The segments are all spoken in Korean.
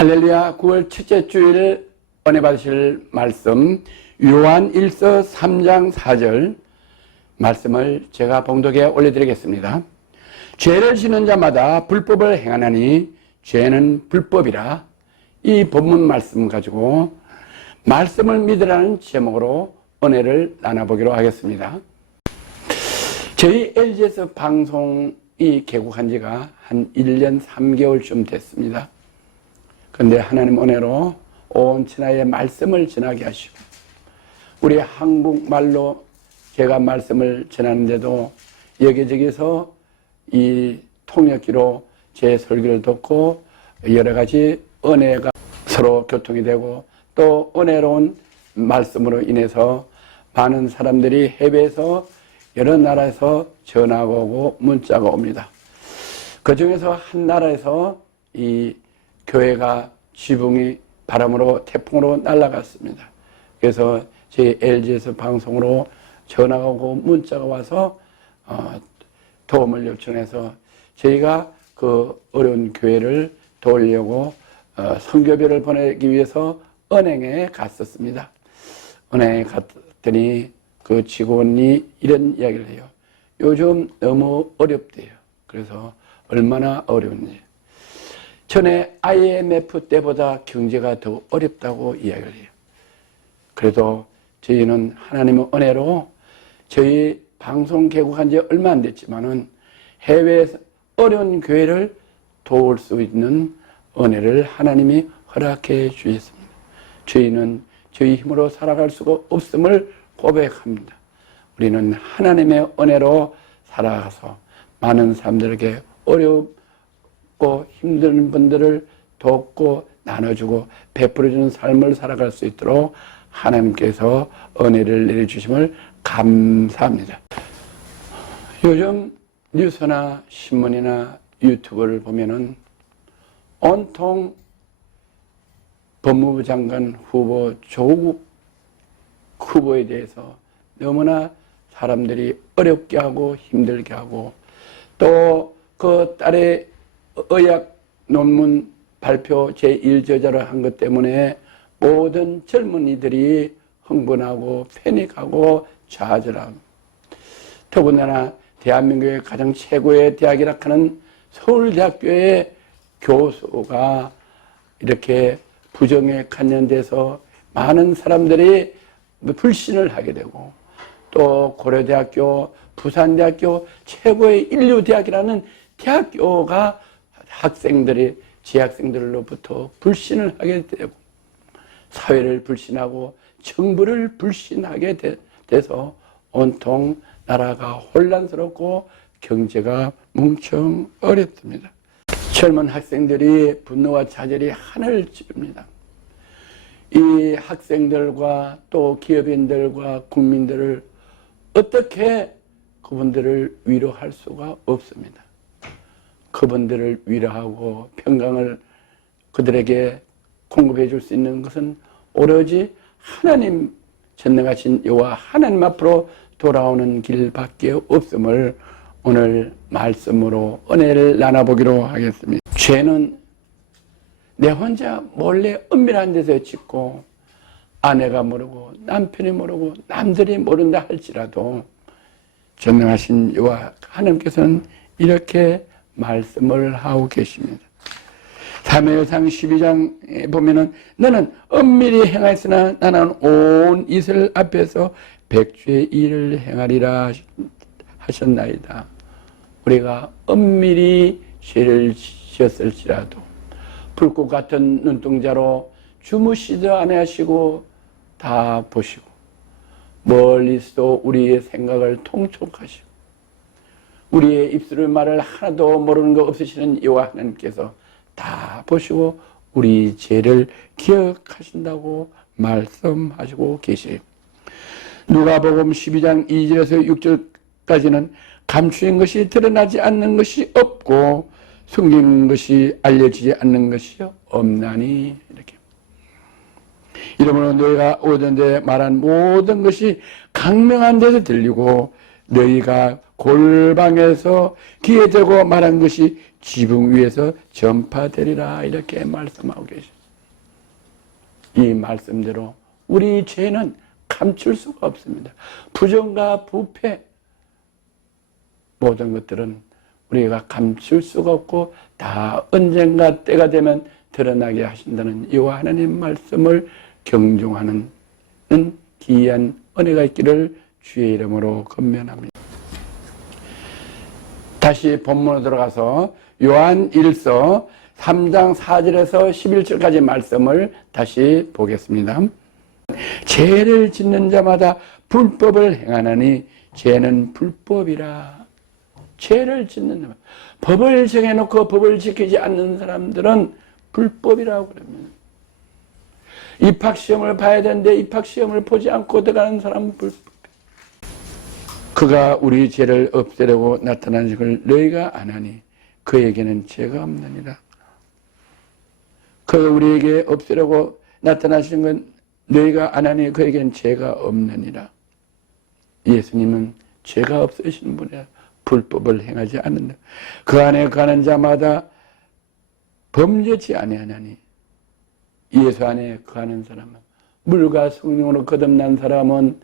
할렐루야. 9월 첫째 주일 은혜 받으실 말씀 요한 1서 3장 4절 말씀을 제가 봉독에 올려드리겠습니다. 죄를 지는 자마다 불법을 행하나니 죄는 불법이라. 이 본문 말씀 가지고 말씀을 믿으라는 제목으로 은혜를 나눠보기로 하겠습니다. 저희 LG에서 방송이 개국한 지가 한 1년 3개월쯤 됐습니다. 그런데 하나님 은혜로 온 천하의 말씀을 전하게 하시고, 우리 한국말로 제가 말씀을 전하는데도 여기저기서 이 통역기로 제 설교를 듣고 여러 가지 은혜가 서로 교통이 되고, 또 은혜로운 말씀으로 인해서 많은 사람들이 해외에서 여러 나라에서 전화가 오고 문자가 옵니다. 그 중에서 한 나라에서 이 교회가 지붕이 바람으로 태풍으로 날아갔습니다. 그래서 저희 LG에서 방송으로 전화가 오고 문자가 와서 도움을 요청해서 저희가 그 어려운 교회를 도우려고 선교비를 보내기 위해서 은행에 갔었습니다. 은행에 갔더니 그 직원이 이런 이야기를 해요. 요즘 너무 어렵대요. 그래서 얼마나 어려운지. 전에 IMF 때보다 경제가 더 어렵다고 이야기를 해요. 그래도 저희는 하나님의 은혜로 저희 방송 개국한 지 얼마 안 됐지만은 해외에서 어려운 교회를 도울 수 있는 은혜를 하나님이 허락해 주셨습니다. 저희는 저희 힘으로 살아갈 수가 없음을 고백합니다. 우리는 하나님의 은혜로 살아가서 많은 사람들에게 어렵고 힘든 분들을 돕고 나눠주고 베풀어주는 삶을 살아갈 수 있도록 하나님께서 은혜를 내려주심을 감사합니다. 요즘 뉴스나 신문이나 유튜브를 보면은 온통 법무부 장관 후보 조국 후보에 대해서 너무나 사람들이 어렵게 하고 힘들게 하고, 또 그 딸의 의학 논문 발표 제1저자를 한 것 때문에 모든 젊은이들이 흥분하고 패닉하고 좌절하고, 더군다나 대한민국의 가장 최고의 대학이라 하는 서울대학교의 교수가 이렇게 부정에 관련돼서 많은 사람들이 불신을 하게 되고, 또 고려대학교, 부산대학교 최고의 인류대학이라는 대학교가 학생들이 재학생들로부터 불신을 하게 되고, 사회를 불신하고 정부를 불신하게 돼서 온통 나라가 혼란스럽고 경제가 뭉청 어렵습니다. 젊은 학생들이 분노와 좌절이 하늘을 찌릅니다. 이 학생들과 또 기업인들과 국민들을 어떻게 그분들을 위로할 수가 없습니다. 그분들을 위로하고 평강을 그들에게 공급해 줄 수 있는 것은 오로지 하나님, 전능하신 여호와 하나님 앞으로 돌아오는 길밖에 없음을 오늘 말씀으로 은혜를 나눠보기로 하겠습니다. 죄는 내 혼자 몰래 은밀한 데서 짓고 아내가 모르고 남편이 모르고 남들이 모른다 할지라도 전능하신 여호와 하나님께서는 이렇게 말씀을 하고 계십니다. 사무엘상 12장에 보면은 너는 은밀히 행하였으나 나는 온 이스라엘 앞에서 백주의 일을 행하리라 하셨나이다. 우리가 은밀히 죄를 지었을지라도 불꽃 같은 눈동자로 주무시도 아니하시고 다 보시고 멀리서 우리의 생각을 통촉하시고 우리의 입술의 말을 하나도 모르는 거 없으시는 여호와 하나님께서 다 보시고 우리 죄를 기억하신다고 말씀하시고 계세요. 누가복음 12장 2절에서 6절까지는 감추인 것이 드러나지 않는 것이 없고 숨긴 것이 알려지지 않는 것이 없나니, 이렇게. 이러므로 너희가 오전에 말한 모든 것이 강명한 데서 들리고 너희가 골방에서 귀에 대고 말한 것이 지붕 위에서 전파되리라 이렇게 말씀하고 계십니다. 이 말씀대로 우리 죄는 감출 수가 없습니다. 부정과 부패 모든 것들은 우리가 감출 수가 없고 다 언젠가 때가 되면 드러나게 하신다는 여호와 하나님 말씀을 경종하는 귀한 은혜가 있기를 주의 이름으로 권면합니다. 다시 본문으로 들어가서 요한 1서 3장 4절에서 11절까지 말씀을 다시 보겠습니다. 죄를 짓는 자마다 불법을 행하나니 죄는 불법이라. 죄를 짓는 자마다 법을 정해놓고 법을 지키지 않는 사람들은 불법이라고 그럽니다. 입학시험을 봐야 되는데 입학시험을 보지 않고 들어가는 사람은 불법. 그가 우리 죄를 없애려고 나타난 것을 너희가 아나니 그에게는 죄가 없느니라. 그가 우리에게 없애려고 나타나신 건 너희가 아나니 그에게는 죄가 없느니라. 예수님은 죄가 없으신 분이라. 불법을 행하지 않는다. 그 안에 가는 자마다 범죄치 아니하나니 예수 안에 거하는 사람은 물과 성령으로 거듭난 사람은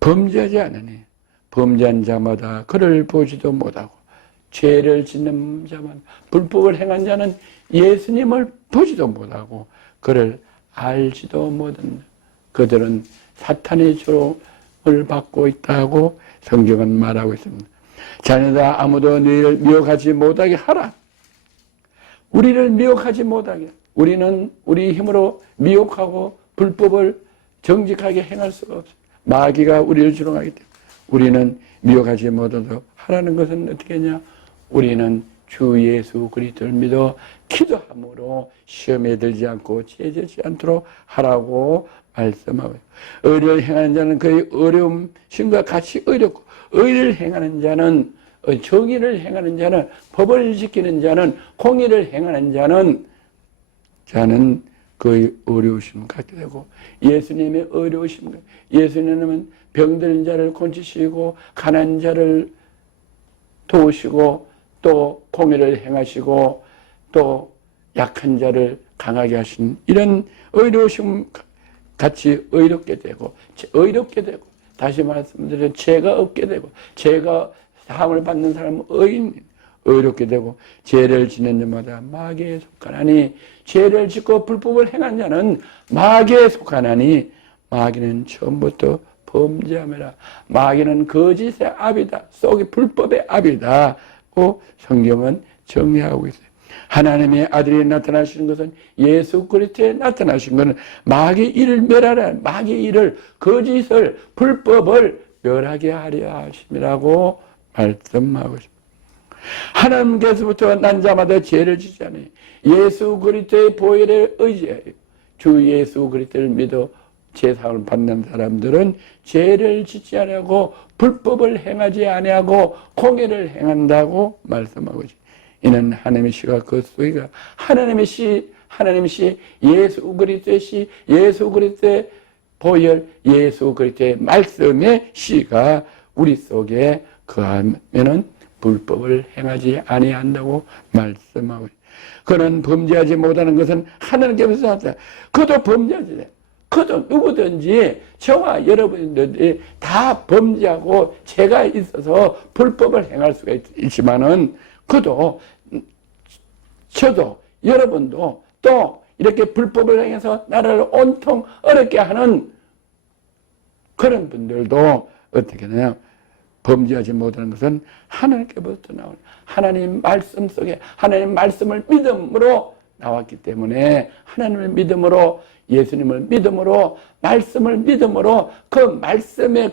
범죄하지 않으니 범죄한 자마다 그를 보지도 못하고 죄를 짓는 자만 불법을 행한 자는 예수님을 보지도 못하고 그를 알지도 못한다. 그들은 사탄의 조롱을 받고 있다고 성경은 말하고 있습니다. 자녀다 아무도 너희를 미혹하지 못하게 하라. 우리를 미혹하지 못하게. 우리는 우리 힘으로 미혹하고 불법을 정직하게 행할 수가 없습니다. 마귀가 우리를 조롱하기 때문에 우리는 미혹하지 못하도록 하라는 것은 어떻게 하냐? 우리는 주 예수 그리스도를 믿어 기도함으로 시험에 들지 않고 죄짓지 않도록 하라고 말씀하고, 의를 행하는 자는 그의 어려움 신과 같이 어렵고, 의를 행하는 자는, 정의를 행하는 자는, 법을 지키는 자는, 공의를 행하는 자는 그의 어려우심을 갖게 되고, 예수님의 어려우심, 예수님은 병든 자를 고치시고 가난한 자를 도우시고 또 공의를 행하시고 또 약한 자를 강하게 하신 이런 의로우심 같이 의롭게 되고 다시 말씀드려 죄가 없게 되고 죄가 사함을 받는 사람은 의롭게 되고 죄를 짓는 자마다 마귀에 속하나니 죄를 짓고 불법을 행한 자는 마귀에 속하나니 마귀는 처음부터 범죄함이라. 마귀는 거짓의 압이다. 속이 불법의 압이다고 성경은 정리하고 있어요. 하나님의 아들이 나타나시는 것은 예수 그리스도에 나타나신 것은 마귀 일을 멸하라. 마귀 일을 거짓을 불법을 멸하게 하려 하심이라고 말씀하고 있습니다. 하나님께서부터 난 자마다 죄를 짓지 않아요. 예수 그리스도의 보혈에 의지하여 주 예수 그리스도를 믿어 제사함을 받는 사람들은 죄를 짓지 아니하고 불법을 행하지 아니하고 공의를 행한다고 말씀하고 있습니다. 이는 하나님의 씨가 그 속이가 하나님의 씨 예수 그리스도의 씨 예수 그리스도의 보혈 예수 그리스도의 말씀의 씨가 우리 속에 거하면은 불법을 행하지 아니한다고 말씀하고 있습니다. 그는 범죄하지 못하는 것은 하나님께서 하셨다. 그도 범죄하지. 그도 누구든지 저와 여러분들이 다 범죄하고 죄가 있어서 불법을 행할 수가 있지만은 그도 저도 여러분도 또 이렇게 불법을 행해서 나라를 온통 어렵게 하는 그런 분들도 어떻게 되냐? 범죄하지 못하는 것은 하나님께부터 나오는 하나님 말씀 속에 하나님 말씀을 믿음으로 나왔기 때문에 하나님을 믿음으로 예수님을 믿음으로 말씀을 믿음으로 그 말씀에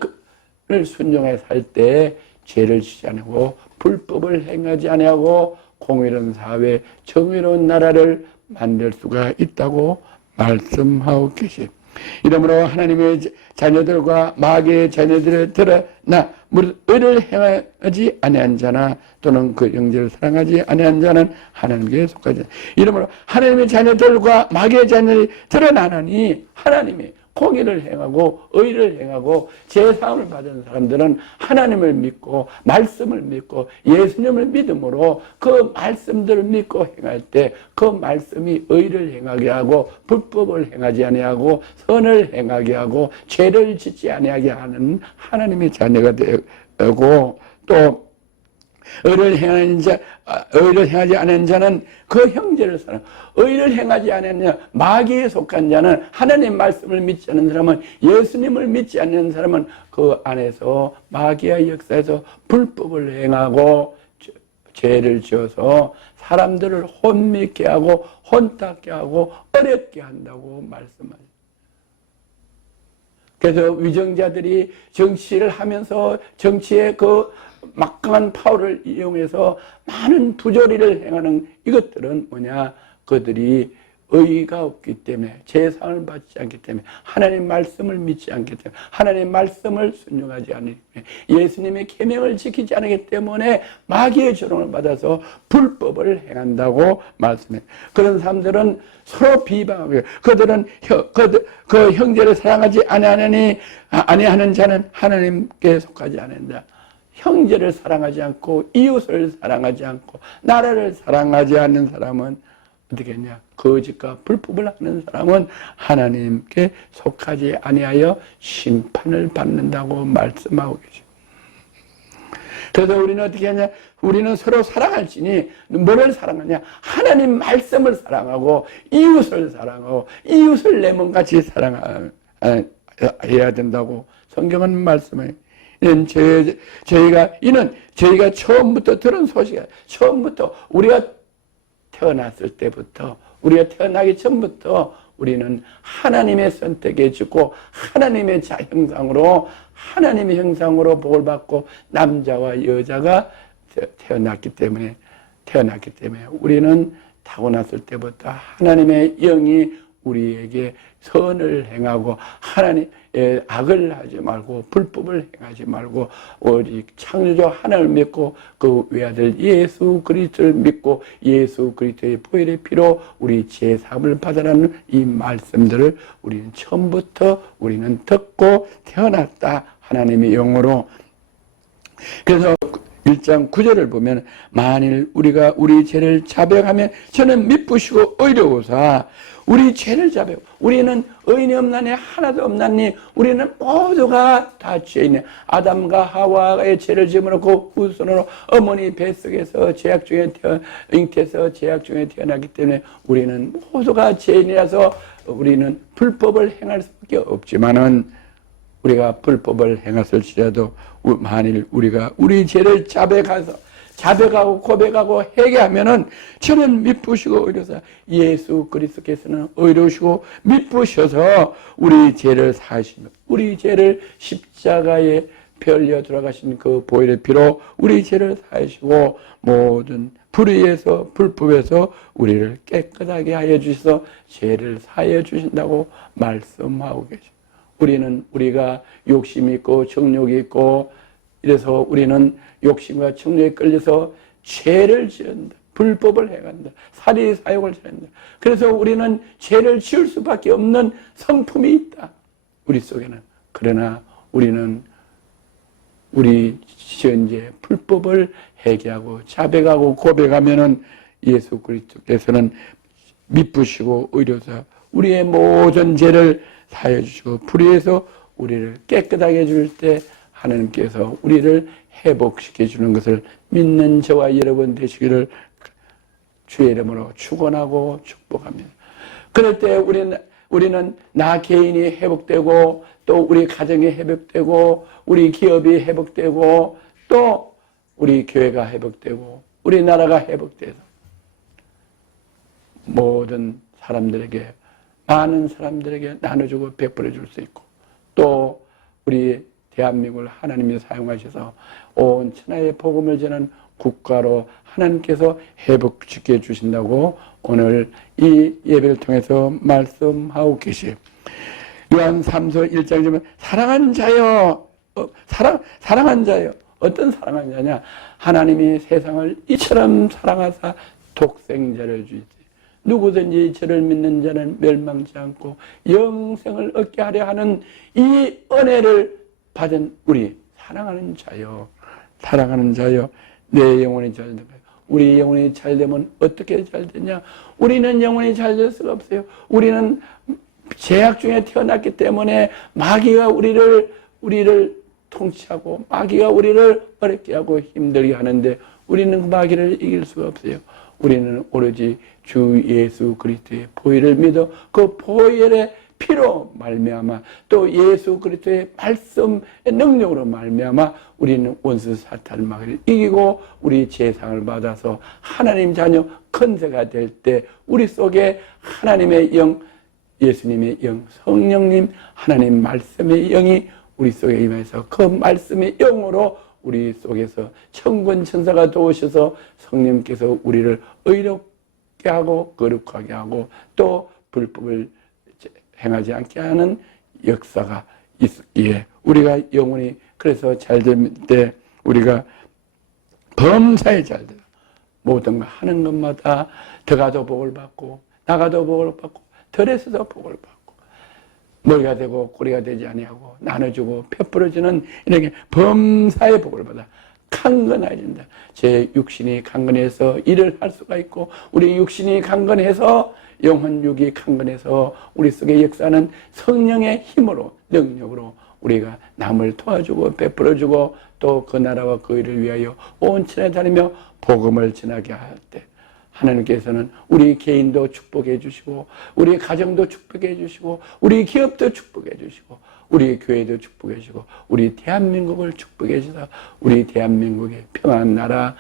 순종해 살 때 죄를 지지 않고 불법을 행하지 아니하고 공의로운 사회 정의로운 나라를 만들 수가 있다고 말씀하고 계십니다. 이러므로 하나님의 자녀들과 마귀의 자녀들을 드러나 의를 행하지 아니한 자나 또는 그 형제를 사랑하지 아니한 자는 하나님께 속하지. 이러므로 하나님의 자녀들과 마귀의 자녀들이 드러나나니 하나님이 공의를 행하고 의를 행하고 제사함을 받은 사람들은 하나님을 믿고 말씀을 믿고 예수님을 믿음으로 그 말씀들을 믿고 행할 때 그 말씀이 의를 행하게 하고 불법을 행하지 아니하고 선을 행하게 하고 죄를 짓지 아니하게 하는 하나님의 자녀가 되고, 또 의를 행하지 않은 자는 그 형제를 사랑. 의를 행하지 않은 자, 마귀에 속한 자는 하나님 말씀을 믿지 않는 사람은, 예수님을 믿지 않는 사람은 그 안에서 마귀의 역사에서 불법을 행하고 죄를 지어서 사람들을 혼미케 하고 혼탁게 하고 어렵게 한다고 말씀하죠. 그래서 위정자들이 정치를 하면서 정치의 그 막강한 파워를 이용해서 많은 부조리를 행하는 이것들은 뭐냐? 그들이 의의가 없기 때문에, 제사를 받지 않기 때문에, 하나님 말씀을 믿지 않기 때문에, 하나님 말씀을 순종하지 않기 때문에, 예수님의 계명을 지키지 않기 때문에 마귀의 조롱을 받아서 불법을 행한다고 말씀해요. 그런 사람들은 서로 비방하고, 그들은 그 형제를 사랑하지 아니하는 자는 하나님께 속하지 않는다. 형제를 사랑하지 않고 이웃을 사랑하지 않고 나라를 사랑하지 않는 사람은 어떻게 했냐? 거짓과 불법을 하는 사람은 하나님께 속하지 아니하여 심판을 받는다고 말씀하고 계십니다. 그래서 우리는 어떻게 하냐? 우리는 서로 사랑할지니 뭐를 사랑하냐? 하나님 말씀을 사랑하고 이웃을 사랑하고 이웃을 내 몸같이 사랑해야 된다고 성경은 말씀해요. 저희가 처음부터 들은 소식이에요. 처음부터 우리가 태어났을 때부터, 우리가 태어나기 전부터 우리는 하나님의 선택에 죽고 하나님의 하나님의 형상으로 복을 받고 남자와 여자가 태어났기 때문에 우리는 타고났을 때부터 하나님의 영이 우리에게 선을 행하고 하나님의 악을 하지 말고 불법을 행하지 말고 오직 창조주 하나님을 믿고 그 외아들 예수 그리스도를 믿고 예수 그리스도의 보혈의 피로 우리 죄사함을 받으라는 이 말씀들을 우리는 처음부터 우리는 듣고 태어났다. 하나님의 영으로. 그래서 1장 9절을 보면 만일 우리가 우리 죄를 자백하면 저는 미쁘시고 의로우사 우리 죄를 자백. 우리는 의인이 없나니 하나도 없나니 우리는 모두가 다 죄인이야. 아담과 하와의 죄를 집어넣고 후손으로 어머니 뱃속에서 잉태에서 죄악 중에 태어나기 때문에 우리는 모두가 죄인이라서 우리는 불법을 행할 수밖에 없지만은 우리가 불법을 행했을지라도 만일 우리가 우리 죄를 자백하고 고백하고 회개하면은 저는 미쁘시고 의로우사 예수 그리스도께서는 의로우시고 미쁘셔서 우리 죄를 사하시며 우리 죄를 십자가에 별려 돌아가신 그 보혈의 피로 우리 죄를 사하시고 모든 불의에서 불법에서 우리를 깨끗하게 하여 주셔서 죄를 사하여 주신다고 말씀하고 계십니다. 우리가 욕심이 있고 정욕이 있고 이래서 우리는 욕심과 정욕에 끌려서 죄를 지은다. 불법을 행한다. 살인 사욕을 한다. 그래서 우리는 죄를 지을 수밖에 없는 성품이 있다. 우리 속에는. 그러나 우리는 우리 현재 불법을 회개하고 자백하고 고백하면은 예수 그리스도께서는 미쁘시고 의로우사 우리의 모든 죄를 사해 주시고 불의에서 우리를 깨끗하게 해줄 때 하나님께서 우리를 회복시켜 주는 것을 믿는 저와 여러분 되시기를 주의 이름으로 축원하고 축복합니다. 그럴 때 우리는 나 개인이 회복되고 또 우리 가정이 회복되고 우리 기업이 회복되고 또 우리 교회가 회복되고 우리나라가 회복돼서 모든 사람들에게 많은 사람들에게 나눠주고 베풀어 줄 수 있고 또 우리 대한민국을 하나님이 사용하셔서 온 천하의 복음을 전하는 국가로 하나님께서 회복시켜 주신다고 오늘 이 예배를 통해서 말씀하고 계시요. 요한 3서 1장에 보면 사랑한 자여 사랑한 자여 어떤 사랑한 자냐 하나님이 세상을 이처럼 사랑하사 독생자를 주시지 누구든지 저를 믿는 자는 멸망치 않고 영생을 얻게 하려 하는 이 은혜를 받은 우리 사랑하는 자요, 사랑하는 자요, 내 영혼이 잘 되면, 우리 영혼이 잘 되면 어떻게 잘 되냐? 우리는 영혼이 잘 될 수가 없어요. 우리는 죄악 중에 태어났기 때문에 마귀가 우리를 통치하고 마귀가 우리를 어렵게 하고 힘들게 하는데 우리는 그 마귀를 이길 수가 없어요. 우리는 오로지 주 예수 그리스도의 보혈을 믿어 그 보혈의 피로 말미암아 또 예수 그리스도의 말씀의 능력으로 말미암아 우리는 원수 사탄 마귀를 이기고 우리 제상을 받아서 하나님 자녀 큰새가 될 때 우리 속에 하나님의 영, 예수님의 영, 성령님, 하나님 말씀의 영이 우리 속에 임해서 그 말씀의 영으로 우리 속에서 천군 천사가 도우셔서 성령께서 우리를 의롭게 하고 거룩하게 하고 또 불법을 행하지 않게 하는 역사가 있기에 우리가 영혼이 그래서 잘 될 때 우리가 범사에 잘 돼요. 모든 걸 하는 것마다 들어가도 복을 받고 나가도 복을 받고 들에서도 복을 받고 머리가 되고 꼬리가 되지 아니하고 나눠주고 펴부러지는 이렇게 범사의 복을 받아 강건해야 된다. 제 육신이 강건해서 일을 할 수가 있고 우리 육신이 강건해서 영혼육이 강건해서 우리 속에 역사하는 성령의 힘으로 능력으로 우리가 남을 도와주고 베풀어주고 또 그 나라와 그 일을 위하여 온 천에 다니며 복음을 전하게 할 때 하나님께서는 우리 개인도 축복해 주시고 우리 가정도 축복해 주시고 우리 기업도 축복해 주시고 우리 교회도 축복해 주시고 우리 대한민국을 축복해 주셔서 우리 대한민국의 평안한 나라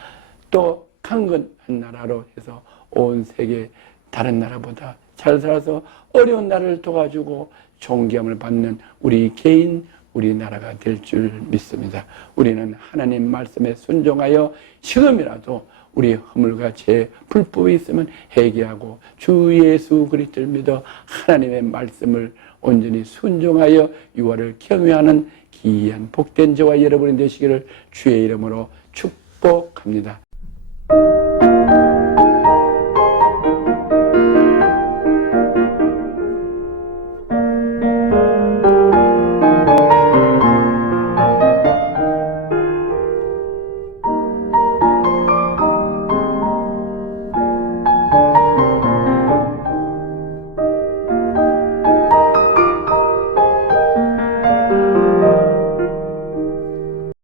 또 강건한 나라로 해서 온 세계 다른 나라보다 잘 살아서 어려운 나라를 도와주고 존귀함을 받는 우리 개인 우리나라가 될 줄 믿습니다. 우리는 하나님 말씀에 순종하여 지금이라도 우리 허물과 죄, 불법이 있으면 회개하고 주 예수 그리스도를 믿어 하나님의 말씀을 온전히 순종하여 유월을 경외하는 기이한 복된 저와 여러분이 되시기를 주의 이름으로 축복합니다.